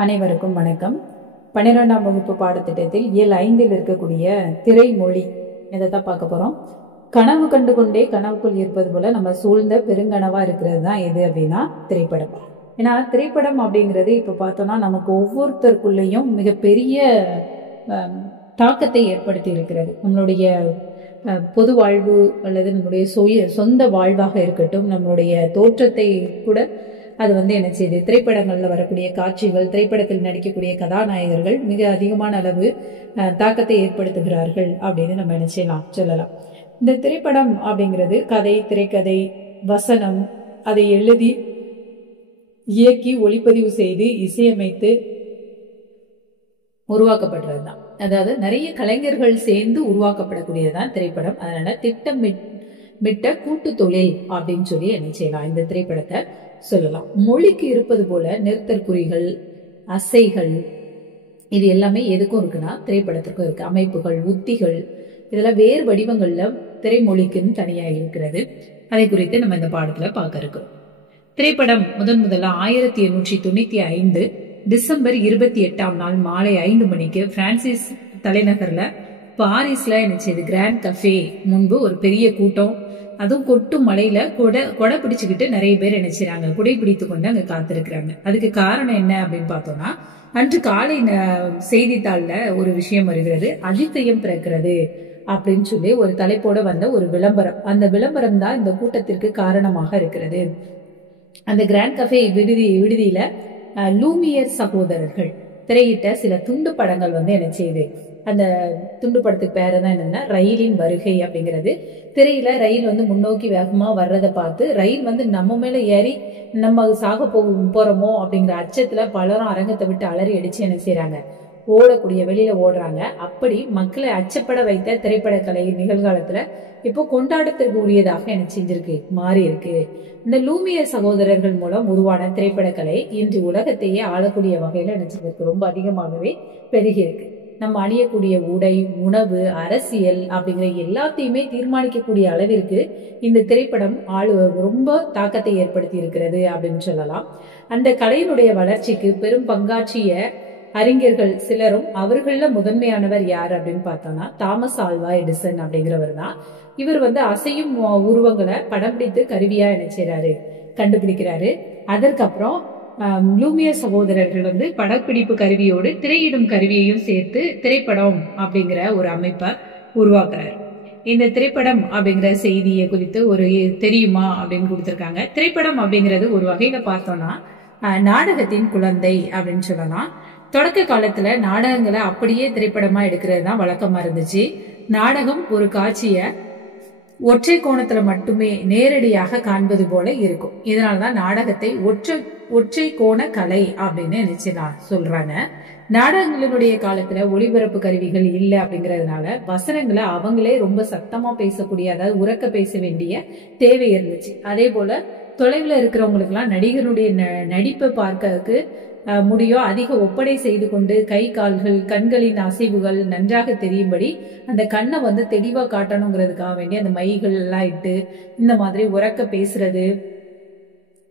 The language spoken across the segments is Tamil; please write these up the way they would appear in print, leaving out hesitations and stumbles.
அனைவருக்கும் வணக்கம். 12ஆம் வகுப்பு பாடத்திட்டத்தில் இயல் 5 இருக்கக்கூடிய திரைமொழி இதைத்தான் பார்க்க போறோம். கனவு கண்டு கொண்டே கனவுக்குள் இருப்பது போல நம்ம சூழ்ந்த பெருங்கனவா இருக்கிறது தான் எது அப்படின்னா திரைப்படம். ஏன்னா திரைப்படம் அப்படிங்கிறது இப்ப பார்த்தோம்னா நமக்கு ஒவ்வொருத்தருக்குள்ளேயும் மிகப்பெரிய தாக்கத்தை ஏற்படுத்தி இருக்கிறது. நம்மளுடைய பொது வாழ்வு அல்லது நம்மளுடைய சொந்த வாழ்வாக இருக்கட்டும், நம்மளுடைய தோற்றத்தை கூட அது என்ன செய்யுது, திரைப்படங்கள்ல வரக்கூடிய காட்சிகள், திரைப்படத்தில் நடிக்கக்கூடிய கதாநாயகர்கள் மிக அதிகமான அளவு தாக்கத்தை ஏற்படுத்துகிறார்கள் அப்படின்னு நம்ம என்ன செய்யலாம் சொல்லலாம். இந்த திரைப்படம் அப்படிங்கிறது கதை, திரைக்கதை, வசனம், அதை எழுதி இயக்கி ஒளிப்பதிவு செய்து இசையமைத்து உருவாக்கப்படுறது தான். அதாவது நிறைய கலைஞர்கள் சேர்ந்து உருவாக்கப்படக்கூடியதுதான் திரைப்படம். அதனால திட்டமிட்ட கூட்டு தொழில் அப்படின்னு சொல்லி என்ன செய்யலாம், இந்த திரைப்படத்தை சொல்லலாம். மொழிக்கு இருப்பது போல நிறுத்தற்குறிகள், அசைகள், இது எல்லாமே எதுக்கும் இருக்குன்னா திரைப்படத்திற்கும் இருக்கு. அமைப்புகள், உத்திகள், இதெல்லாம் வேறு வடிவங்கள்ல திரைமொழிக்குன்னு தனியா இருக்கிறது. அதை குறித்து நம்ம இந்த பாடத்துல பார்க்க இருக்கோம். திரைப்படம் முதல்ல 1895 டிசம்பர் 28ஆம் நாள் மாலை 5 மணிக்கு பிரான்சிஸ் தலைநகர்ல பாரிஸ்ல என்ன செய்யுது, கிராண்ட் கஃபே முன்பு ஒரு பெரிய கூட்டம், அதுவும் கொட்டும் மலையில கொடை பிடிச்சுக்கிட்டு நிறைய பேர் என்ன செய்றாங்க, குடை பிடித்து கொண்டு அங்க காத்திருக்கிறாங்க. அதுக்கு காரணம் என்ன அப்படின்னு பார்த்தோம்னா, அன்று காலை செய்தித்தாள்ல ஒரு விஷயம் வருகிறது, அதிசயம் பிறக்கிறது அப்படின்னு சொல்லி ஒரு தலைப்போட வந்த ஒரு விளம்பரம். அந்த விளம்பரம் தான் இந்த கூட்டத்திற்கு காரணமாக இருக்கிறது. அந்த கிராண்ட் கஃபே விடுதியில லூமியர் சகோதரர்கள் திரையிட்ட சில துண்டு படங்கள் என்ன செய்யுது, அந்த துண்டு படத்துக்கு பேரு தான் என்னன்னா ரயிலின் வருகை அப்படிங்கிறது. திரையில ரயில் முன்னோக்கி வேகமா வர்றதை பார்த்து ரயில் நம்ம மேல ஏறி நம்ம சாக போறோமோ அப்படிங்கிற அச்சத்துல பலரும் அரங்கத்தை விட்டு அலறி அடிச்சு என்ன செய்யறாங்க, வெளியில ஓடுறாங்க. அப்படி மக்களை அச்சப்பட வைத்த திரைப்பட கலை நிகழ்காலத்துல இப்போ கொண்டாடத்திற்கு உரியதாக என்ன செஞ்சிருக்கு, மாறி இருக்கு. இந்த லூமியர் சகோதரர்கள் மூலம் உருவான திரைப்பட கலை இன்று உலகத்தையே ஆளக்கூடிய வகையில என்ன செஞ்சிருக்கு, ரொம்ப அதிகமாகவே பெருகி இருக்கு. நம்ம அணியக்கூடிய உடை, உணவு, அரசியல் அப்படிங்கிற எல்லாத்தையுமே தீர்மானிக்கக்கூடிய அளவிற்கு இந்த திரைப்படம் ரொம்ப தாக்கத்தை ஏற்படுத்தி இருக்கிறது அப்படின்னு சொல்லலாம். அந்த கலையினுடைய வளர்ச்சிக்கு பெரும் பங்காற்றிய அறிஞர்கள் சிலரும், அவர்கள முதன்மையானவர் யார் அப்படின்னு பார்த்தோம்னா தாமஸ் ஆல்வா எடிசன் அப்படிங்கிறவர் தான். இவர் அசையும் உருவங்களை படம் பிடித்து கருவியா என்ன செய்யறாரு, கண்டுபிடிக்கிறாரு. அதற்கப்புறம் லூமியர் சகோதரர்கள் படப்பிடிப்பு கருவியோடு திரையிடும் கருவியையும் சேர்த்து திரைப்படம் அப்படிங்கிற ஒரு அமைப்பை உருவாக்குறாரு. இந்த திரைப்படம் அப்படிங்கிற செய்தியை குறித்து ஒரு தெரியுமா அப்படின்னு கொடுத்திருக்காங்க. திரைப்படம் அப்படிங்கிறது ஒரு வகையில பார்த்தோம்னா நாடகத்தின் குழந்தை அப்படின்னு சொல்லலாம். தொடக்க காலத்துல நாடகங்களை அப்படியே திரைப்படமா எடுக்கிறது தான் வழக்கமா இருந்துச்சு. நாடகம் ஒரு காட்சிய ஒற்றை கோணத்துல மட்டுமே நேரடியாக காண்பது போல இருக்கும். இதனாலதான் நாடகத்தை ஒற்றை கோண கலை அப்படின்னு நினைச்சுதான் சொல்றாங்க. நாடகங்களினுடைய காலத்துல ஒளிபரப்பு கருவிகள் இல்லை அப்படிங்கறதுனால வசனங்களை அவங்களே ரொம்ப சத்தமா பேசக்கூடிய, அதாவது உரக்க பேச வேண்டிய தேவை இருந்துச்சு. அதே போல தொலைவுல இருக்கிறவங்களுக்கு எல்லாம் நடிகருடைய நடிப்பை பார்க்கறதுக்கு முடியும் அதிக ஒப்படை செய்து கொண்டு கை கால்கள், கண்களின் அசைவுகள் நன்றாக தெரியும்படி அந்த கண்ணை தெளிவா காட்டணுங்கிறதுக்காக வேண்டி அந்த மைகள் எல்லாம் இட்டு இந்த மாதிரி உரக்க பேசுறது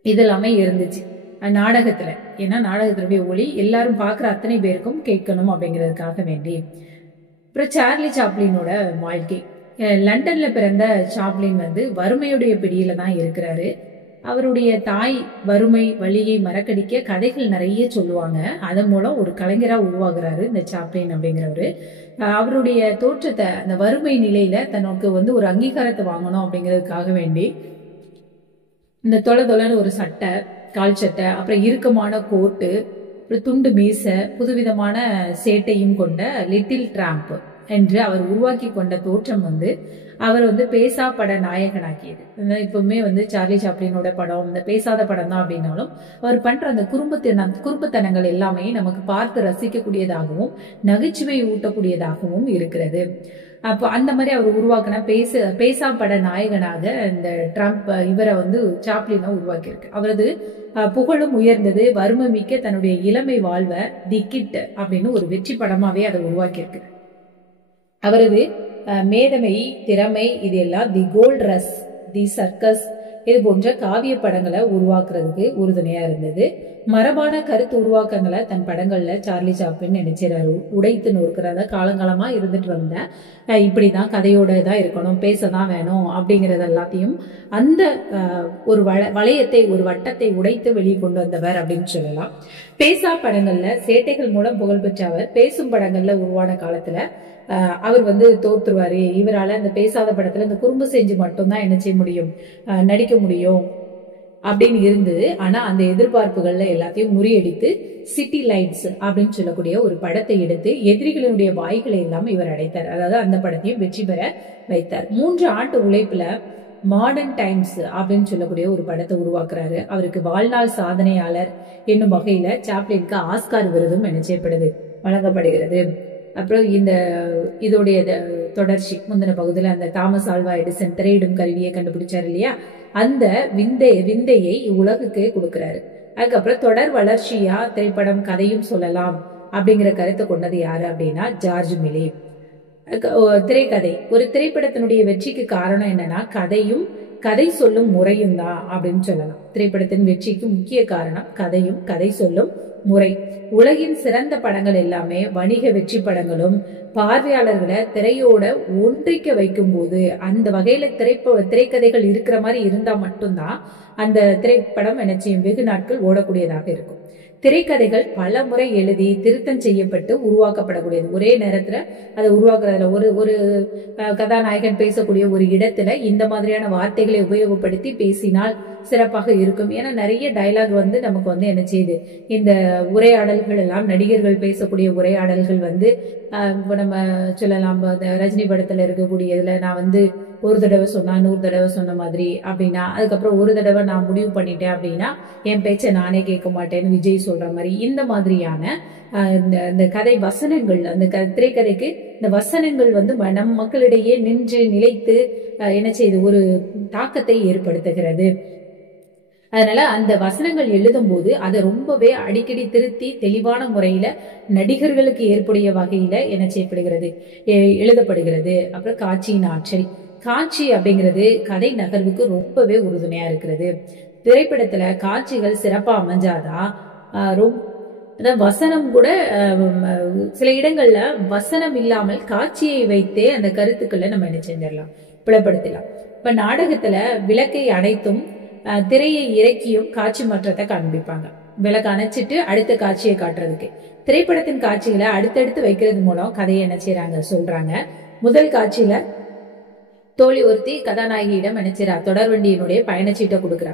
இதெல்லாமே இருந்துச்சு நாடகத்துல. ஏன்னா நாடகத்தினுடைய ஒளி எல்லாரும் பாக்குற அத்தனை பேருக்கும் கேட்கணும் அப்படிங்கிறதுக்காக வேண்டி. அப்புறம் சார்லி சாப்ளினோட வாழ்க்கை. லண்டன்ல பிறந்த சாப்ளின் வறுமையுடைய பிடியில தான் இருக்கிறாரு. அவருடைய தாய் வறுமை வழியை மறக்கடிக்க கதைகள் நிறைய சொல்லுவாங்க. அதன் மூலம் ஒரு கலைஞரா உருவாகிறாரு இந்த சாப்ளின் அப்படிங்கிறவரு. அவருடைய தோற்றத்தை அந்த வறுமை நிலையில தனக்கு ஒரு அங்கீகாரத்தை வாங்கணும் அப்படிங்கிறதுக்காக வேண்டி இந்த தொலைன்னு ஒரு சட்டை, கால் சட்டை, அப்புறம் இறுக்கமான கோட்டு, அப்புறம் துண்டு மீசை, புதுவிதமான சேட்டையும் கொண்ட லிட்டில் டிராம்ப் என்று அவர் உருவாக்கி கொண்ட தோற்றம் அவர் பேசா பட நாயகனாக்கியது. இப்பவுமே சார்லி சாப்ளினோட படம் இந்த பேசாத படம் தான் அப்படின்னாலும் அவர் பண்ற அந்த குறும்புத்தனங்கள் எல்லாமே நமக்கு பார்த்து ரசிக்கக்கூடியதாகவும் நகைச்சுவை ஊட்டக்கூடியதாகவும் இருக்கிறது. அப்போ அந்த மாதிரி அவர் உருவாக்கின பேசா பட நாயகனாக இந்த ட்ரம்ப் இவரை சாப்ளினை உருவாக்கியிருக்கு. அவரது புகழும் உயர்ந்தது. வறுமை மிக்க தன்னுடைய இளமை வாழ்வை தி கிட் அப்படின்னு ஒரு வெற்றி படமாவே அதை உருவாக்கியிருக்கு. அவரது மேதமை, திறமை, இது எல்லாம் தி கோல்ட் ரஷ், தி சர்க்கஸ், இது போன்ற காவிய படங்களை உருவாக்குறதுக்கு உறுதுணையா இருந்தது. மரபான கருத்து உருவாக்கங்களை தன் படங்கள்ல சார்லி சாப்ளின் நினைச்சாரு உடைத்து நொறுக்கிறத காலங்காலமா இருந்துட்டு வந்த இப்படிதான் கதையோட தான் இருக்கணும், பேசதான் வேணும் அப்படிங்கறது எல்லாத்தையும் அந்த ஒரு வளையத்தை ஒரு வட்டத்தை உடைத்து வெளியே கொண்டு வந்தவர் அப்படின்னு சொல்லலாம். பேசா படங்கள்ல சேட்டைகள் மூலம் புகழ்பெற்ற அவர் பேசும் படங்கள்ல உருவான காலத்துல அவர் தோத்துருவாரு. இவரால இந்த பேசாத படத்துல இந்த குறும்பு செஞ்சு மட்டும்தான் என்ன செய்ய முடியும், நடிக்க முடியும் அப்படின்னு இருந்தது. ஆனா அந்த எதிர்பார்ப்புகள்ல எல்லாத்தையும் முறியடித்து சிட்டி லைட்ஸ் அப்படின்னு சொல்லக்கூடிய ஒரு படத்தை எடுத்து எதிரிகளுடைய வாய்களை எல்லாம் இவர் அடைத்தார். அதாவது அந்த படத்தையும் வெற்றி பெற வைத்தார். 3 ஆண்டு உழைப்புல மாடர்ன் டைம்ஸ் அப்படின்னு சொல்லக்கூடிய ஒரு படத்தை உருவாக்குறாரு. அவருக்கு வாழ்நாள் சாதனையாளர் என்னும் வகையில சாப்ளினுக்கு ஆஸ்கார் விருதும் என்ன செய்யப்படுது, வழங்கப்படுகிறது. அப்புறம் இதோடைய தொடர்ச்சி முந்தின பகுதியில் அந்த தாமஸ் ஆல்வா எடிசன் திரையிடும் கருவியை கண்டுபிடிச்சாரு இல்லையா, அந்த விந்தையை உலகுக்கு கொடுக்கிறாரு. அதுக்கப்புறம் தொடர் வளர்ச்சியா திரைப்படம் கதையும் சொல்லலாம் அப்படிங்கிற கருத்தை கொண்டது யாரு அப்படின்னா ஜார்ஜ் மிலே. திரைக்கதை ஒரு திரைப்படத்தினுடைய வெற்றிக்கு காரணம் என்னன்னா கதையும் கதை சொல்லும் முறையும் தான் அப்படின்னு சொல்லலாம். திரைப்படத்தின் வெற்றிக்கு முக்கிய காரணம் கதையும் கதை சொல்லும் முறை. உலகின் சிறந்த படங்கள் எல்லாமே வணிக வெற்றி படங்களும் பார்வையாளர்களை திரையோட ஒன்றிக்க வைக்கும் போது அந்த வகையில திரைக்கதைகள் இருக்கிற மாதிரி இருந்தா மட்டும்தான் அந்த திரைப்படம் என்ன செய்யும், வெகு நாட்கள் ஓடக்கூடியதாக இருக்கும். திரைக்கதைகள் பல முறை எழுதி திருத்தம் செய்யப்பட்டு உருவாக்கப்படக்கூடியது. ஒரே நேரத்துல அதை உருவாக்குறதுல ஒரு கதாநாயகன் பேசக்கூடிய ஒரு இடத்துல இந்த மாதிரியான வார்த்தைகளை உபயோகப்படுத்தி பேசினால் சிறப்பாக இருக்கும். ஏன்னா நிறைய டைலாக் நமக்கு என்ன செய்யுது, இந்த உரையாடல்கள் எல்லாம் நடிகர்கள் பேசக்கூடிய உரையாடல்கள் நம்ம சொல்லலாம் ரஜினி படத்துல இருக்கக்கூடியதுல நான் ஒரு தடவை சொன்னா 100 தடவை சொன்ன மாதிரி அப்படின்னா, அதுக்கப்புறம் ஒரு தடவை நான் முடிவு பண்ணிட்டேன் அப்படின்னா என் பேச்சை நானே கேட்க மாட்டேன்னு விஜய் சொல்ற மாதிரி இந்த மாதிரியான இந்த கதை வசனங்கள் அந்த திரைக்கதைக்கு இந்த வசனங்கள் நம் மக்களிடையே நின்று நிலைத்து என்ன செய்யுது, ஒரு தாக்கத்தை ஏற்படுத்துகிறது. அதனால அந்த வசனங்கள் எழுதும் போது அதை ரொம்பவே அடிக்கடி திருத்தி தெளிவான முறையில நடிகர்களுக்கு ஏற்புடைய வகையில என்ன செய்யப்படுகிறது, எழுதப்படுகிறது. அப்புறம் காட்சியின் ஆற்றல். காட்சி அப்படிங்கிறது கதை நகர்வுக்கு ரொம்பவே உறுதுணையா இருக்கிறது. திரைப்படத்துல காட்சிகள் சிறப்பா அமைஞ்சாதான் வசனம் கூட சில இடங்கள்ல வசனம் இல்லாமல் காட்சியை வைத்தே அந்த கருத்துக்களை நம்ம என்ன செஞ்சிடலாம், புலப்படுத்தலாம். இப்ப நாடகத்துல விளக்கை அணைத்தும் திரையை இறக்கியும் காட்சி மாற்றத்தை காண்பிப்பாங்க. விளக்கு அணைச்சிட்டு அடுத்த காட்சியை காட்டுறதுக்கு. திரைப்படத்தின் காட்சிகளை அடுத்தடுத்து வைக்கிறது மூலம் கதையை என்ன செய்யறாங்க, சொல்றாங்க. முதல் காட்சியில தோழி ஒருத்தி கதாநாயகியிடம் என்ன செய்றா, தொடர்வண்டியினுடைய பயணச்சீட்டை கொடுக்குறா.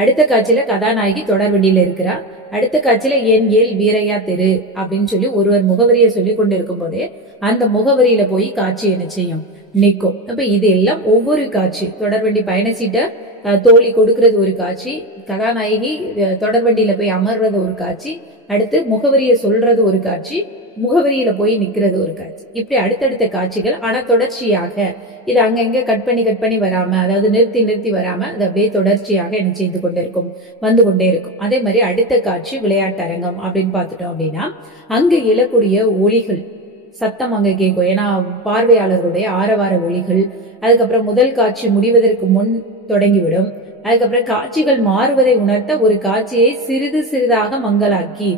அடுத்த காட்சியில கதாநாயகி தொடர்வண்டியில இருக்கிறா. அடுத்த காட்சியில ஏன் வீரையா தெரு அப்படின்னு சொல்லி ஒருவர் முகவரியை சொல்லி கொண்டு இருக்கும் போதே அந்த முகவரியில போய் காட்சி என்ன செய்யும், நிற்கும். அப்ப இது எல்லாம் ஒவ்வொரு காட்சி. தொடர்வண்டி பயணச்சீட்டை தோழி கொடுக்கறது ஒரு காட்சி, கதாநாயகி தொடர்வண்டியில போய் அமர்றது ஒரு காட்சி, அடுத்து முகவரியை சொல்றது ஒரு காட்சி, முகவரியில போய் நிக்கிறது ஒரு காட்சி. இப்படி அடுத்தடுத்த காட்சிகள். ஆனா தொடர்ச்சியாக இது அங்கங்க கட் பண்ணி வராம, அதாவது நிறுத்தி வராம அது அப்படியே தொடர்ச்சியாக என்ன செய்து கொண்டே இருக்கும், வந்து கொண்டே இருக்கும். அதே மாதிரி அடுத்த காட்சி விளையாட்டு அரங்கம் அப்படின்னு பார்த்துட்டோம் அப்படின்னா அங்க எழக்கூடிய ஒலிகள் சத்தம் அங்க கேட்கும். ஏன்னா பார்வையாளர்களுடைய ஆரவார ஒலிகள். அதுக்கப்புறம் முதல் காட்சி முடிவதற்கு முன் தொடங்கிவிடும். அதுக்கப்புறம் காட்சிகள் மாறுவதை உணர்த்த ஒரு காட்சியை சிறிது சிறிதாக மங்கலாக்கி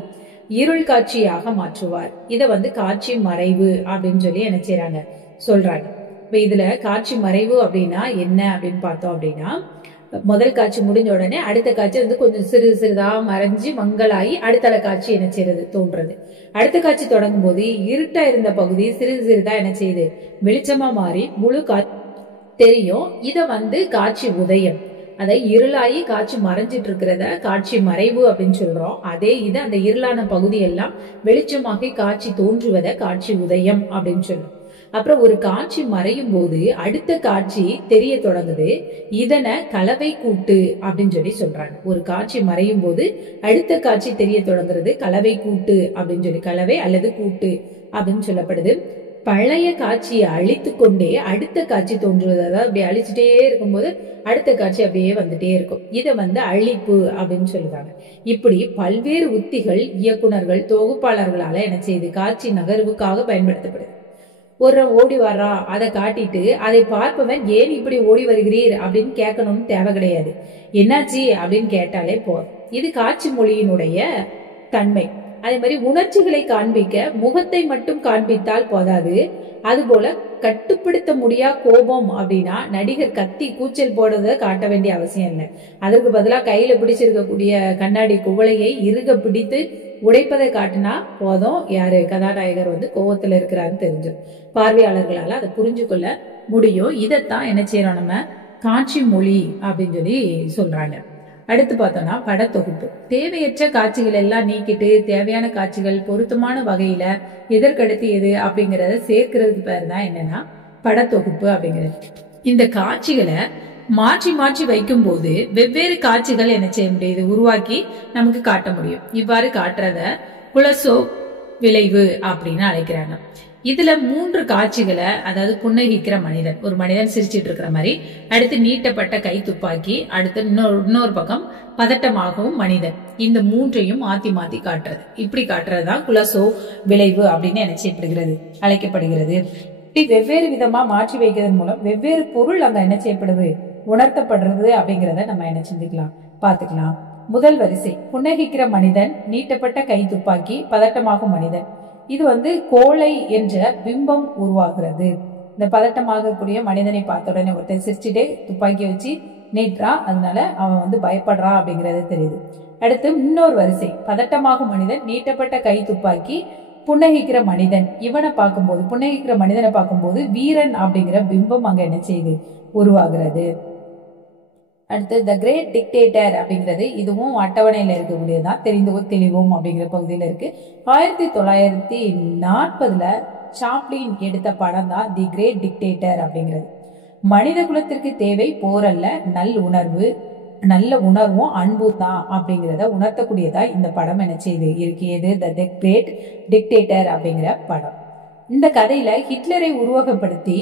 இருள் காட்சியாக மாற்றுவார். இத காட்சி மறைவு அப்படின்னு சொல்லி என்ன செய்யறாங்க, சொல்றாங்க. இப்ப இதுல காட்சி மறைவு அப்படின்னா என்ன அப்படின்னு பார்த்தோம் அப்படின்னா, முதல் காட்சி முடிஞ்ச உடனே அடுத்த காட்சி கொஞ்சம் சிறிதா மறைஞ்சு மங்களாகி அடுத்த காட்சி என்ன செய்யறது, தோன்றது. அடுத்த காட்சி தொடங்கும் போது இருட்டா இருந்த பகுதி சிறிதா என்ன செய்யுது, வெளிச்சமா மாறி முழு காட்சி தெரியும். இத காட்சி உதயம், அதை இருளாயி காட்சி மறைஞ்சிட்டு இருக்கிறத காட்சி மறைவு அப்படின்னு சொல்றோம். அதே இது அந்த இருளான பகுதி எல்லாம் வெளிச்சமாக காட்சி தோன்றுவத காட்சி உதயம் அப்படின்னு சொல்றோம். அப்புறம் ஒரு காட்சி மறையும் போது அடுத்த காட்சி தெரிய தொடங்குது. இதனை கலவை கூட்டு அப்படின்னு சொல்லி சொல்றாங்க. ஒரு காட்சி மறையும் போது அடுத்த காட்சி தெரிய தொடங்குறது கலவை கூட்டு அப்படின்னு சொல்லி, கலவை அல்லது கூட்டு அப்படின்னு சொல்லப்படுது. பழைய காட்சியை அழித்து கொண்டே அடுத்த காட்சி தோன்றுவது. அதாவது அப்படி அழிச்சுட்டே இருக்கும்போது அடுத்த காட்சி அப்படியே வந்துட்டே இருக்கும். இதை அழிப்பு அப்படின்னு சொல்லுவாங்க. இப்படி பல்வேறு உத்திகள் இயக்குனர்கள் தொகுப்பாளர்களால என்ன செய்யுது, காட்சி நகர்வுக்காக பயன்படுத்தப்படுது. ஒரு ஓடி வர்றா அதை காட்டிட்டு அதை பார்ப்பவன் ஏன் இப்படி ஓடி வருகிறீர் அப்படின்னு கேட்கணும்னு தேவை கிடையாது. என்னாச்சு அப்படின்னு கேட்டாலே போதும். இது காட்சி மொழியினுடைய தன்மை. அதே மாதிரி உணர்ச்சிகளை காண்பிக்க முகத்தை மட்டும் காண்பித்தால் போதாது. அதுபோல கட்டுப்படுத்த முடியா கோபம் அப்படின்னா நடிகர் கத்தி கூச்சல் போடுறத காட்ட வேண்டிய அவசியம் இல்லை. அதற்கு பதிலாக கையில பிடிச்சிருக்கக்கூடிய கண்ணாடி குவளையை இறுக பிடித்து உடைப்பதை காட்டினா போதும், யாரு கதாநாயகர் கோபத்துல இருக்கிறாருன்னு தெரிஞ்சிடும். பார்வையாளர்களால அதை புரிஞ்சு கொள்ள முடியும். இதைத்தான் என்ன செய்யறோம், நம்ம காட்சி மொழி அப்படின்னு சொல்லி சொல்றாங்க. அடுத்து பார்த்தோம்னா படத்தொகுப்பு. தேவையற்ற காட்சிகள் எல்லாம் நீக்கிட்டு தேவையான காட்சிகள் பொருத்தமான வகையில எதற்கடுத்து எது அப்படிங்கறத சேர்க்கிறதுக்கு பேர் தான் என்னன்னா படத்தொகுப்பு அப்படிங்கிறது. இந்த காட்சிகளை மாற்றி மாற்றி வைக்கும் போது வெவ்வேறு காட்சிகள் என்ன செய்ய முடியுது, உருவாக்கி நமக்கு காட்ட முடியும். இவ்வாறு காட்டுறத குலசோ விளைவு அப்படின்னு அழைக்கிறாங்க. இதுல 3 காட்சிகளை, அதாவது புன்னகிக்கிற மனிதன், ஒரு மனிதன் சிரிச்சிட்டு இருக்கிற மாதிரி, அடுத்து நீட்டப்பட்ட கை துப்பாக்கி, அடுத்து இன்னொரு பக்கம் பதட்டமாகவும் மனிதன், இந்த 3ஐயும் மாத்தி மாத்தி காட்டுறது. இப்படி காட்டுறதுதான் குலசோ விளைவு அப்படின்னு என்ன செய்யப்படுகிறது, அழைக்கப்படுகிறது. இப்படி வெவ்வேறு விதமா மாற்றி வைக்கிறதன் மூலம் வெவ்வேறு பொருள் அங்க என்ன செய்யப்படுது, உணர்த்தப்படுறது அப்படிங்கறத நம்ம என்ன செஞ்சுக்கலாம், பாத்துக்கலாம். முதல் வரிசை புன்னகிக்கிற மனிதன், நீட்டப்பட்ட கை துப்பாக்கி, பதட்டமாகும் மனிதன். இது கோழை என்ற பிம்பம் உருவாகிறது. இந்த பதட்டமாகக்கூடிய மனிதனை பார்த்த உடனே ஒருத்தன் சிரிச்சுட்டே துப்பாக்கி வச்சு நீட்டுறான், அதனால அவன் பயப்படுறான் அப்படிங்கறது தெரியுது. அடுத்து இன்னொரு வரிசை பதட்டமாகும் மனிதன், நீட்டப்பட்ட கை துப்பாக்கி, புன்னகிக்கிற மனிதன். இவனை பார்க்கும்போது, புன்னகிக்கிற மனிதனை பார்க்கும்போது வீரன் அப்படிங்கிற பிம்பம் அங்க என்ன செய்யுது, உருவாகிறது. அடுத்து த கிரேட் டிக்டேட்டர் அப்படிங்கிறது, இதுவும் அட்டவணையில இருக்கக்கூடியதான், தெரிந்து தெளிவோம் அப்படிங்கிற பகுதியில இருக்கு. 1940 சாப்ளின் எடுத்த படம் தான் தி கிரேட் டிக்டேட்டர் அப்படிங்கிறது. மனித குலத்திற்கு தேவை போரல்ல, நல்ல உணர்வும் அன்பு தான் அப்படிங்கிறத உணர்த்தக்கூடியதா இந்த படம் என்ன செய்து இருக்கிறது, த கிரேட் டிக்டேட்டர் அப்படிங்கிற படம். இந்த கதையில ஹிட்லரை உருவகப்படுத்தி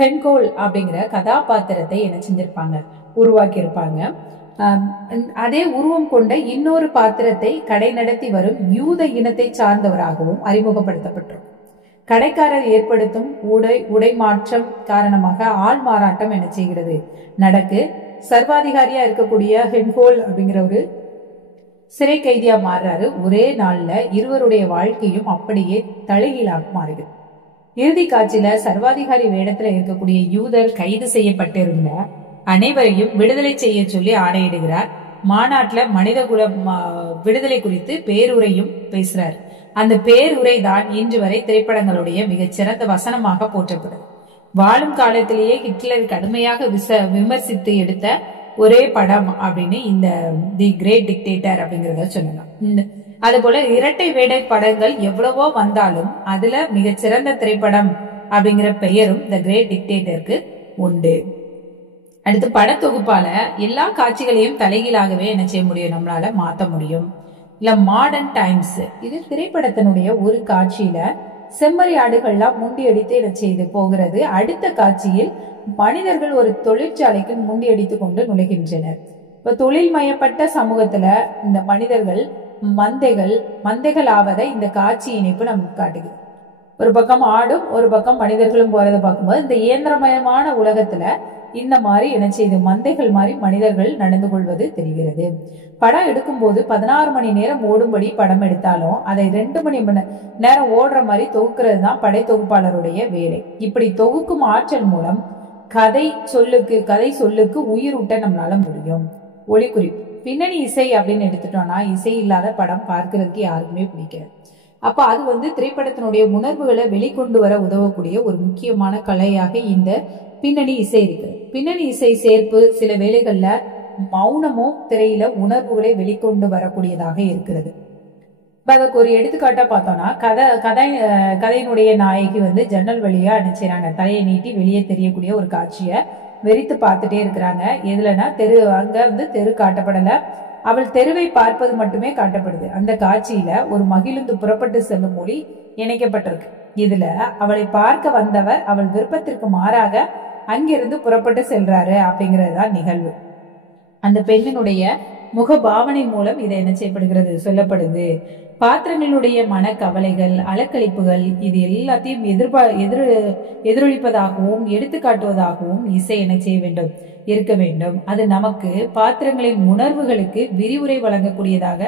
ஹென்கோல் அப்படிங்கிற கதாபாத்திரத்தை என்ன செஞ்சிருப்பாங்க, உருவாக்கி இருப்பாங்க. அதே உருவம் கொண்ட இன்னொரு பாத்திரத்தை கடை நடத்தி வரும் யூத இனத்தை சார்ந்தவராகவும் அறிமுகப்படுத்தப்பட்டிருக்கும். கடைக்காரர் ஏற்படுத்தும் உடை மாற்றம் காரணமாக ஆள் மாறாட்டம் என்ன செய்கிறது, நடக்கு. சர்வாதிகாரியா இருக்கக்கூடிய ஹென்கோல் அப்படிங்கிற ஒரு சிறை கைதியா மாறுறாரு. ஒரே நாள்ல இருவருடைய வாழ்க்கையும் அப்படியே தலைகீழாக மாறுது. இறுதி காட்சியில சர்வாதிகாரி வேடத்துல இருக்கக்கூடிய யூதர் கைது செய்யப்பட்டிருந்த அனைவரையும் விடுதலை செய்ய சொல்லி ஆணையிடுகிறார். மாநாட்டுல மனிதகுல விடுதலை குறித்து பேருரையும் பேசுறார். அந்த பேருரை தான் இன்று வரை திரைப்படங்களுடைய மிகச்சிறந்த வசனமாக போற்றப்படுது. வாழும் காலத்திலேயே ஹிட்லர் கடுமையாக விமர்சித்து எடுத்த ஒரே படம் அப்படின்னு இந்த தி கிரேட் டிக்டேட்டர் அப்படிங்கறத சொல்லலாம். அது போல இரட்டை வேடை படங்கள் எவ்வளவோ வந்தாலும் அதுல மிகச்சிறந்த திரைப்படம் அப்படிங்கிற பெயரும் த கிரேட் டிக்டேட்டருக்கு உண்டு. அடுத்து படத்தொகுப்பால எல்லா காட்சிகளையும் தலைகீழாகவே என்ன செய்ய முடியும், நம்மளால மாத்த முடியும். இல்ல மாடர்ன் டைம்ஸ், இது திரைப்படத்தினுடைய ஒரு காட்சியில செம்மறி ஆடுகள்லாம் முண்டியடித்து என்ன செய்து போகிறது. அடுத்த காட்சியில் மனிதர்கள் ஒரு தொழிற்சாலைக்கு முண்டியடித்து கொண்டு நுழைகின்றனர். இப்ப தொழில் மயப்பட்ட சமூகத்துல இந்த மனிதர்கள் மந்தைகள் ஆவதை இந்த காட்சி இணைப்பு நமக்கு காட்டுகிறது. ஒரு பக்கம் ஆடும் ஒரு பக்கம் மனிதர்களும் போறதை பார்க்கும்போது இந்த இயந்திரமயமான உலகத்துல இந்த மாதிரி என்ன செய்யுது, மந்தைகள் மாதிரி மனிதர்கள் நடந்து கொள்வது தெரிகிறது. படம் எடுக்கும்போது 16 மணி நேரம் ஓடும்படி படம் எடுத்தாலும் அதை 2 மணி நேரம் ஓடுற மாதிரி தொகுக்கிறது தான் படை தொகுப்பாளருடைய வேலை. இப்படி தொகுக்கும் ஆற்றல் மூலம் கதை சொல்லுக்கு உயிர் ஊட்ட நம்மளால முடியும். ஒளிக்குறிப்பு, பின்னணி இசை அப்படின்னு எடுத்துட்டோம்னா இசை இல்லாத படம் பார்க்கறதுக்கு யாருக்குமே பிடிக்காது. அப்ப அது திரைப்படத்தினுடைய உணர்வுகளை வெளிக்கொண்டு வர உதவக்கூடிய ஒரு முக்கியமான கலையாக இந்த பின்னணி இசை இருக்கு. பின்னணி இசை சேர்ப்பு சில வேளைகள்ல மௌனமும் திரையில உணர்வுகளை வெளிக்கொண்டு வரக்கூடியதாக இருக்கிறது. அதற்கு ஒரு எடுத்துக்காட்டா பார்த்தோம்னா கதையினுடைய நாயகி ஜன்னல் வழியா நினைச்சாங்க தலையை நீட்டி வெளியே தெரியக்கூடிய ஒரு காட்சிய வெறித்து பார்த்துட்டே இருக்கிறாங்க. எதுலன்னா அங்க தெரு காட்டப்படல, அவள் தெருவை பார்ப்பது மட்டுமே காட்டப்படுது. அந்த காட்சியில ஒரு மகிழுந்து புறப்பட்டு செல்லும் மொழி இணைக்கப்பட்டிருக்கு. இதுல அவளை பார்க்க வந்தவர் அவள் விருப்பத்திற்கு மாறாக அங்கிருந்து புறப்பட்டு செல்றாரு அப்படிங்கறதுதான் நிகழ்வு. அந்த பெண்ணினுடைய முக பாவனை மூலம் இதை என்ன செய்யப்படுகிறது, சொல்லப்படுது. பாத்திரங்களுடைய மனக்கவலைகள், அலக்களிப்புகள் இது எல்லாத்தையும் எதிரொலிப்பதாகவும் எடுத்துக்காட்டுவதாகவும் இசை என்ன செய்ய வேண்டும், இருக்க வேண்டும். அது நமக்கு பாத்திரங்களின் உணர்வுகளுக்கு விரிவுரை வழங்கக்கூடியதாக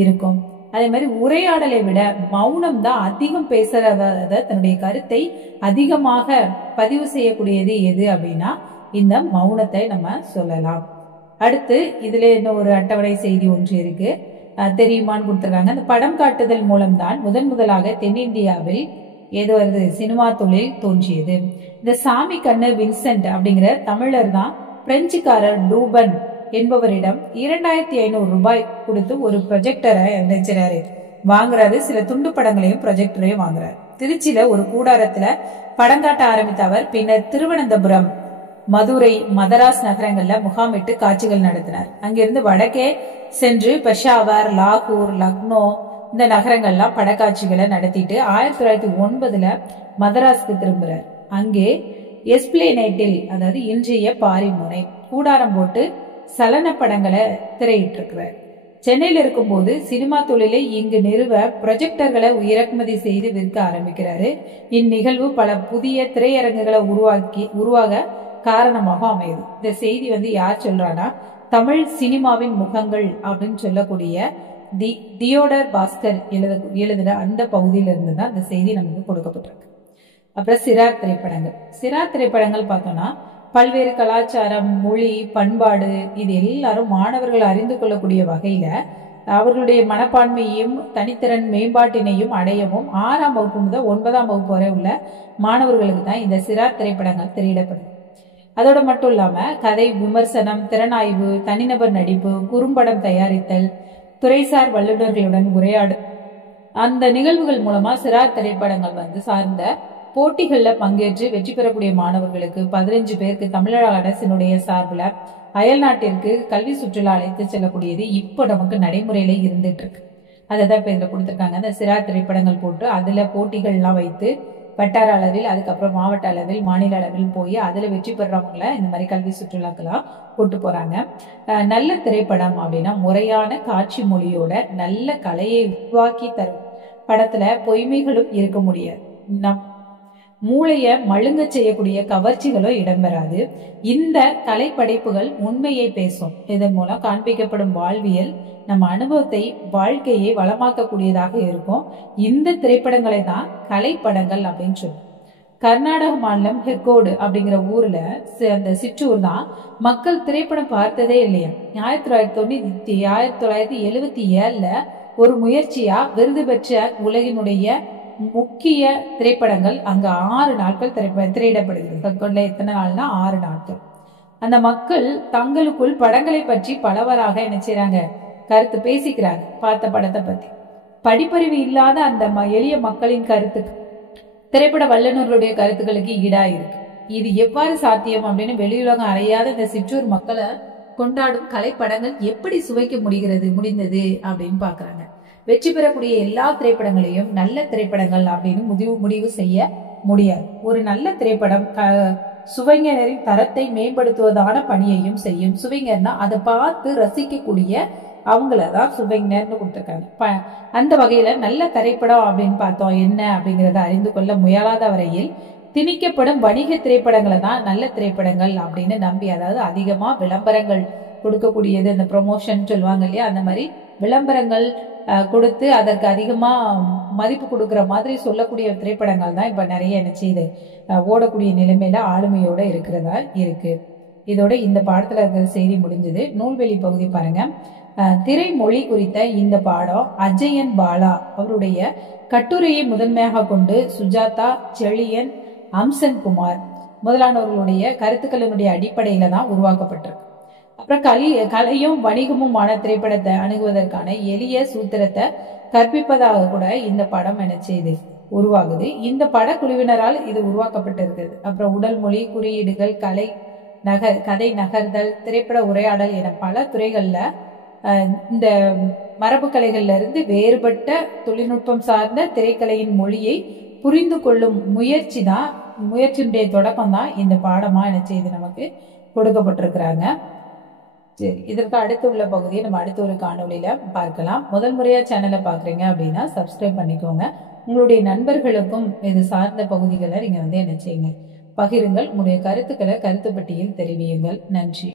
இருக்கும். அதே மாதிரி உரையாடலை விட மௌனம் தான் அதிகம் பேசுறத தன்னுடைய கருத்தை அதிகமாக பதிவு செய்யக்கூடியது எது அப்படின்னா இந்த மௌனத்தை நம்ம சொல்லலாம். அடுத்து இதுல இன்னும் ஒரு அட்டவணை செய்தி ஒன்று இருக்கு, தெரியுமான்னு கொடுத்துருக்காங்க. அந்த படம் காட்டுதல் மூலம்தான் முதலாக தென்னிந்தியாவில் ஏதோ வருது சினிமா தொழில் தோன்றியது. இந்த சாமி கண்ணு வின்சென்ட் அப்படிங்கிற தமிழர் தான் பிரெஞ்சுக்காரர் டூபன் என்பவரிடம் 2500 ரூபாய் கொடுத்து ஒரு ப்ரொஜெக்டரை நினைச்சாரு வாங்குறாரு. சில துண்டு படங்களையும் ப்ரொஜெக்டரையும் வாங்குறாரு. திருச்சியில ஒரு கூடாரத்துல படம் காட்ட ஆரம்பித்த அவர் பின்னர் திருவனந்தபுரம், மதுரை, மதராஸ் நகரங்கள்ல முகாமிட்டு காட்சிகள் நடத்தினார். அங்கிருந்து வடக்கே சென்று பெஷாவர், லாகூர், லக்னோ இந்த நகரங்கள்லாம் படக்காட்சிகளை நடத்திட்டு 1909 மதராஸ்க்கு திரும்புறார். அங்கே எஸ்பிளேனேட்டில், அதாவது இன்றைய பாரிமுனை, கூடாரம் போட்டு சலன படங்களை திரையிட்டு இருக்கிறார். சென்னையில் இருக்கும்போது சினிமா தொழிலை இங்கு நிறுவ ப்ரொஜெக்டர்களை இறக்குமதி செய்து விற்க ஆரம்பிக்கிறாரு. இந்நிகழ்வு பல புதிய திரையரங்குகளை உருவாக காரணமாக அமையுது. இந்த செய்தி யார் சொல்றானா, தமிழ் சினிமாவின் முகங்கள் அப்படின்னு சொல்லக்கூடிய தியோடர் பாஸ்கர் எழுதுன அந்த பகுதியில இருந்து தான் இந்த செய்தி நமக்கு கொடுக்கப்பட்டிருக்கு. அப்புறம் சிறார் திரைப்படங்கள். சிறார் திரைப்படங்கள் பார்த்தோம்னா பல்வேறு கலாச்சாரம், மொழி, பண்பாடு இது எல்லாரும் மாணவர்கள் அறிந்து கொள்ளக்கூடிய வகையில அவர்களுடைய மனப்பான்மையையும் தனித்திறன் மேம்பாட்டினையும் அடையவும் 6ஆம் வகுப்பு முதல் 9ஆம் வகுப்பு வரை உள்ள மாணவர்களுக்கு தான் இந்த சிறார் திரைப்படங்கள் திரையிடப்படுது. அதோட மட்டும் இல்லாம கதை விமர்சனம், திறனாய்வு, தனிநபர் நடிப்பு, குறும்படம் தயாரித்தல், துறைசார் வல்லுநர்களுடன் உரையாடு அந்த நிகழ்வுகள் மூலமா சிறார் திரைப்படங்கள் சார்ந்த போட்டிகள்ல பங்கேற்று வெற்றி பெறக்கூடிய மாணவர்களுக்கு 15 பேருக்கு தமிழக அரசினுடைய சார்பில் அயல் நாட்டிற்கு கல்வி சுற்றுலா அழைத்து செல்லக்கூடியது இப்போ நமக்கு நடைமுறையில இருந்துட்டு இருக்கு. அதை தான் இப்ப இதுல கொடுத்துருக்காங்க. அந்த சிறார் திரைப்படங்கள் போட்டு அதுல போட்டிகள்லாம் வைத்து வட்டார அளவில், அதுக்கப்புறம் மாவட்ட அளவில், மாநில அளவில் போய் அதுல வெற்றி பெறவங்கள இந்த மாதிரி கல்வி சுற்றுலாக்கெல்லாம் கூட்டு போறாங்க. நல்ல திரைப்படம் அப்படின்னா முறையான காட்சி மொழியோட நல்ல கலையை உருவாக்கி தரும் படத்துல பொய்மைகளும் இருக்க முடியாது. நம் மூளைய மழுங்க செய்யக்கூடிய கவர்ச்சிகளோ இடம்பெறாது. இந்த கலை படைப்புகள் உண்மையை பேசும். இதன் மூலம் காண்பிக்கப்படும் வாழ்வியல் நம்ம அனுபவத்தை, வாழ்க்கையை வளமாக்கக்கூடியதாக இருக்கும். இந்த திரைப்படங்களை தான் கலைப்படங்கள் அப்படின்னு சொல்லுவோம். கர்நாடக மாநிலம் ஹெக்கோடு அப்படிங்கிற ஊர்ல அந்த சிற்றூர் தான் மக்கள் திரைப்படம் பார்த்ததே இல்லையா. 1977 ஒரு முயற்சியா விருது பெற்ற உலகினுடைய முக்கிய திரைப்படங்கள் அங்க 6 நாட்கள் திரையிடப்படுகிறது. எத்தனை நாள்னா 6 நாட்கள். அந்த மக்கள் தங்களுக்குள் படங்களை பற்றி பலவராக என்ன செய்றாங்க, கருத்து பேசிக்கிறாங்க. பார்த்த படத்தை பத்தி படிப்பறிவு இல்லாத அந்த எளிய மக்களின் கருத்துக்கு திரைப்பட வல்லுநர்களுடைய கருத்துக்களுக்கு ஈடா இருக்கு. இது எவ்வாறு சாத்தியம் அப்படின்னு வெளியுலகம் அறியாத இந்த சிற்றூர் மக்களை கொண்டாடும் கலைப்படங்கள் எப்படி சுவைக்க முடிந்தது அப்படின்னு பாக்குறாங்க. வெற்றி பெறக்கூடிய எல்லா திரைப்படங்களையும் நல்ல திரைப்படங்கள் அப்படின்னு முடிவு செய்ய முடியாது. ஒரு நல்ல திரைப்படம் சுவைஞரின் தரத்தை மேம்படுத்துவதான பணியையும் செய்யும். சுவைஞர்னா அதை பார்த்து ரசிக்கக்கூடிய அவங்களதான் சுவைஞர்னு கொடுத்துருக்காங்க. அந்த வகையில நல்ல திரைப்படம் அப்படின்னு பார்த்தோம் என்ன அப்படிங்கறத அறிந்து கொள்ள முயலாத வரையில் திணிக்கப்படும் வணிக திரைப்படங்களை தான் நல்ல திரைப்படங்கள் அப்படின்னு நம்பி, அதாவது அதிகமா விளம்பரங்கள் கொடுக்கக்கூடியது, அந்த ப்ரொமோஷன் சொல்லுவாங்க இல்லையா, அந்த மாதிரி விளம்பரங்கள் கொடுத்து அதற்கு அதிகமா மதிப்பு கொடுக்கற மாதிரி சொல்லக்கூடிய திரைப்படங்கள் தான் இப்ப நிறைய என்ன செய்யுது, ஓடக்கூடிய நிலைமையில ஆளுமையோட இருக்கிறதா இருக்கு. இதோட இந்த பாடத்துல இருக்கிற செய்தி முடிஞ்சது. நூல்வெளி பகுதி பாருங்க. திரைமொழி குறித்த இந்த பாடம் அஜயன் பாலா அவருடைய கட்டுரையை முதன்மையாக கொண்டு சுஜாதா, செழியன், அம்சன் குமார் முதலானவர்களுடைய கருத்துக்களினுடைய அடிப்படையில தான் உருவாக்கப்பட்டிருக்கு. அப்புறம் கலையும் வணிகமுமான திரைப்படத்தை அணுகுவதற்கான எளிய சூத்திரத்தை கற்பிப்பதாக கூட இந்த படம் என்ன செய்து உருவாகுது. இந்த படக்குழுவினரால் இது உருவாக்கப்பட்டிருக்கிறது. அப்புறம் உடல் மொழி, குறியீடுகள், கதை நகர்தல், திரைப்பட உரையாடல் என பல துறைகள்ல இந்த மரபு கலைகள்ல இருந்து வேறுபட்ட தொழில்நுட்பம் சார்ந்த திரைக்கலையின் மொழியை புரிந்து கொள்ளும் முயற்சியினுடைய தொடக்கம் தான் இந்த பாடமா என்ன செய்து நமக்கு கொடுக்கப்பட்டிருக்கிறாங்க. சரி, இதற்கு அடுத்து உள்ள பகுதியை நம்ம அடுத்த ஒரு காணொலியில பார்க்கலாம். முதல் முறையா சேனலை பாக்குறீங்க அப்படின்னா சப்ஸ்கிரைப் பண்ணிக்கோங்க. உங்களுடைய நண்பர்களுக்கும் இது சார்ந்த பகுதிகளை நீங்க என்ன செய்யுங்க, பகிருங்கள். உங்களுடைய கருத்துக்களை கருத்து பட்டியல் தெரிவியுங்கள். நன்றி.